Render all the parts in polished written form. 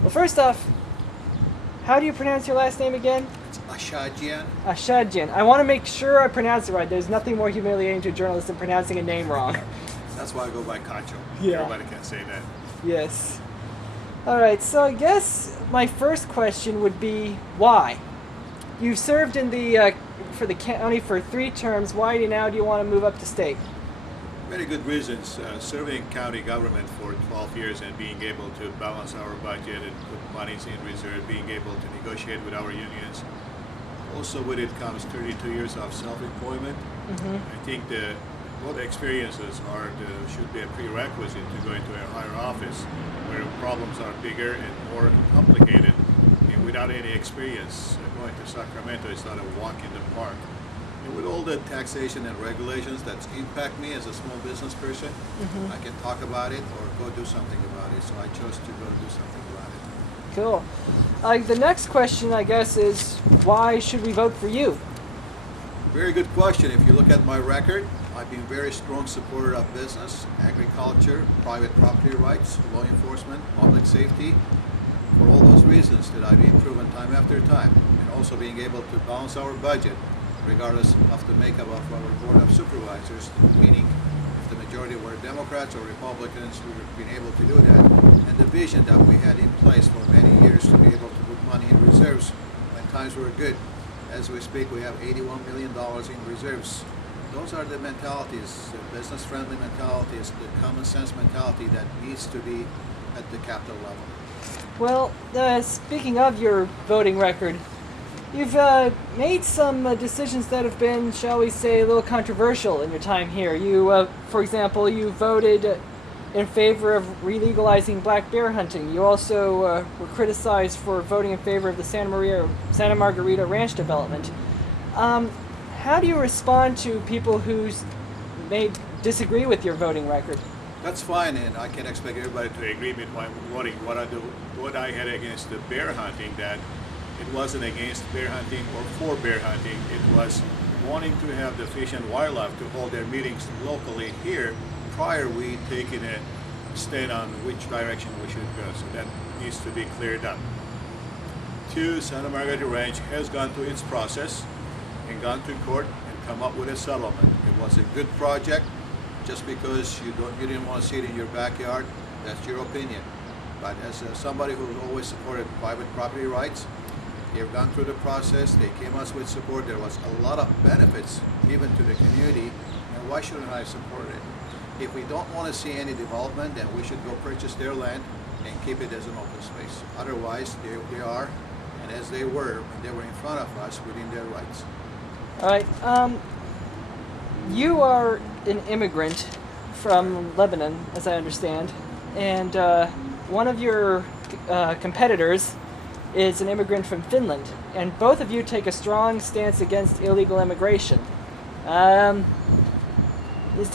Well, first off, how do you pronounce your last name again? It's Ashadjian. Ashadjian. I want to make sure I pronounce it right. There's nothing more humiliating to a journalist than pronouncing a name wrong. That's why I go by Katcho. Yeah. Everybody can say that. Yes. All right, so I guess my first question would be why? You've served in the for the county for 3 terms. Why do you want to move up to state? Very good reasons. Serving county government for 12 years and being able to balance our budget and put monies in reserve, being able to negotiate with our unions. Also with it comes 32 years of self-employment. I think both experiences should be a prerequisite to go into a higher office where problems are bigger and more complicated. And without any experience, going to Sacramento is not a walk in the park. And with all the taxation and regulations that impact me as a small business person, I can talk about it or go do something about it. So I chose to go do something about it. Cool. The next question, I guess, is why should we vote for you? Very good question. If you look at my record, I've been very strong supporter of business, agriculture, private property rights, law enforcement, public safety. For all those reasons that I've been proven time after time, and also being able to balance our budget regardless of the makeup of our Board of Supervisors, meaning if the majority were Democrats or Republicans, we've been able to do that. And the vision that we had in place for many years to be able to put money in reserves when times were good. As we speak, we have $81 million in reserves. Those are the mentalities, the business-friendly mentalities, the common sense mentality that needs to be at the capital level. Well, speaking of your voting record, you've made some decisions that have been, shall we say, a little controversial in your time here. You, for example, you voted in favor of relegalizing black bear hunting. You also were criticized for voting in favor of the Santa Margarita Ranch development. How do you respond to people who may disagree with your voting record? That's fine, and I can expect everybody to agree with my voting. What I had against the bear hunting, that it wasn't against bear hunting or for bear hunting. It was wanting to have the Fish and Wildlife to hold their meetings locally here prior we taking a stand on which direction we should go. So that needs to be cleared up. 2, Santa Margarita Ranch has gone through its process and gone to court and come up with a settlement. It was a good project. Just because you didn't want to see it in your backyard, that's your opinion. But as somebody who always supported private property rights, they've gone through the process, they came us with support, there was a lot of benefits given to the community, and why shouldn't I support it? If we don't want to see any development, then we should go purchase their land and keep it as an open space. Otherwise, they are, and as they were when they were in front of us, within their rights. All right. You are an immigrant from Lebanon, as I understand, and one of your competitors is an immigrant from Finland, and both of you take a strong stance against illegal immigration. Do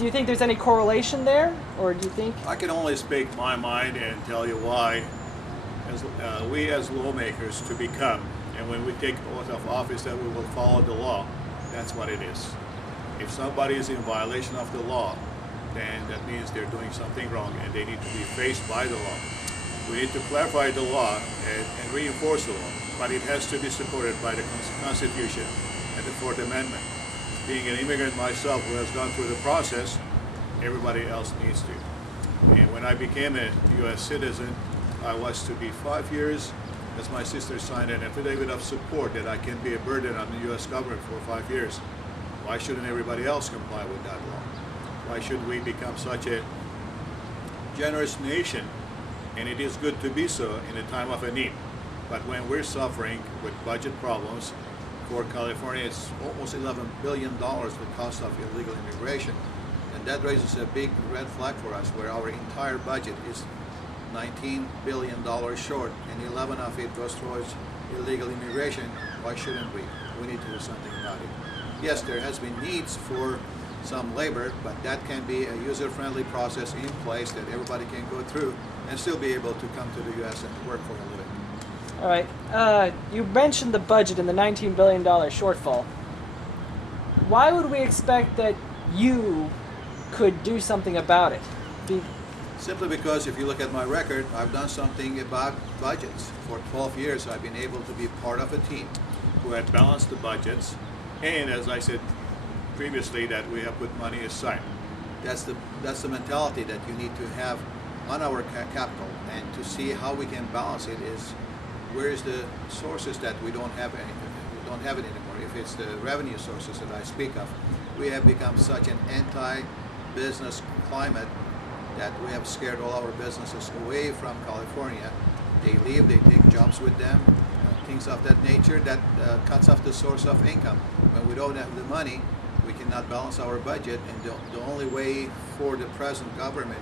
you think there's any correlation there, or do you think? I can only speak my mind and tell you why. We as lawmakers to become, and when we take oath of office that we will follow the law, that's what it is. If somebody is in violation of the law, then that means they're doing something wrong and they need to be faced by the law. We need to clarify the law and reinforce the law, but it has to be supported by the Constitution and the Fourth Amendment. Being an immigrant myself who has gone through the process, everybody else needs to. And when I became a U.S. citizen, I was to be 5 years, as my sister signed an affidavit of support that I can be a burden on the U.S. government for 5 years. Why shouldn't everybody else comply with that law? Why should we become such a generous nation? And it is good to be so in a time of a need. But when we're suffering with budget problems, for California it's almost $11 billion the cost of illegal immigration. And that raises a big red flag for us, where our entire budget is $19 billion short, and 11 of it goes towards illegal immigration. Why shouldn't we? We need to do something about it. Yes, there has been needs for some labor, but that can be a user-friendly process in place that everybody can go through and still be able to come to the U.S. and work for a living. All right. You mentioned the budget and the $19 billion shortfall. Why would we expect that you could do something about it? Simply because if you look at my record, I've done something about budgets. For 12 years, I've been able to be part of a team who had balanced the budgets, and as I said previously, that we have put money aside. That's the mentality that you need to have on our capital, and to see how we can balance it is where is the sources that we don't have it anymore. If it's the revenue sources that I speak of, we have become such an anti-business climate that we have scared all our businesses away from California. They leave, they take jobs with them, things of that nature that cuts off the source of income. When we don't have the money, we cannot balance our budget, and the only way for the present government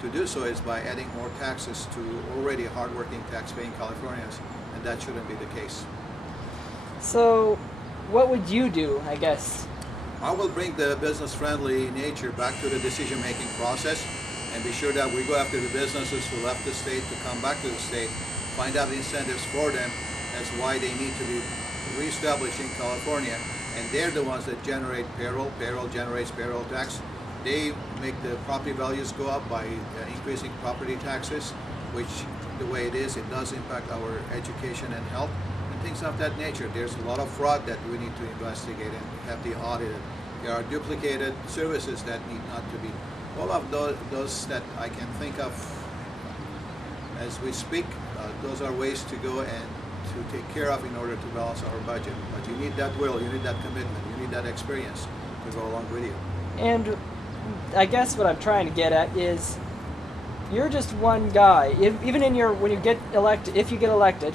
to do so is by adding more taxes to already hardworking tax-paying Californians, and that shouldn't be the case. So, what would you do, I guess? I will bring the business-friendly nature back to the decision-making process, and be sure that we go after the businesses who left the state to come back to the state, find out incentives for them as why they need to be reestablished in California, and they're the ones that generate payroll. Payroll generates payroll tax. They make the property values go up by increasing property taxes, which the way it is, it does impact our education and health and things of that nature. There's a lot of fraud that we need to investigate and have the audited. There are duplicated services that need not to be. All of those that I can think of as we speak, those are ways to go and to take care of in order to balance our budget. But you need that will, you need that commitment, you need that experience to go along with you. And I guess what I'm trying to get at is, you're just one guy. Even in your when you get elected, if you get elected,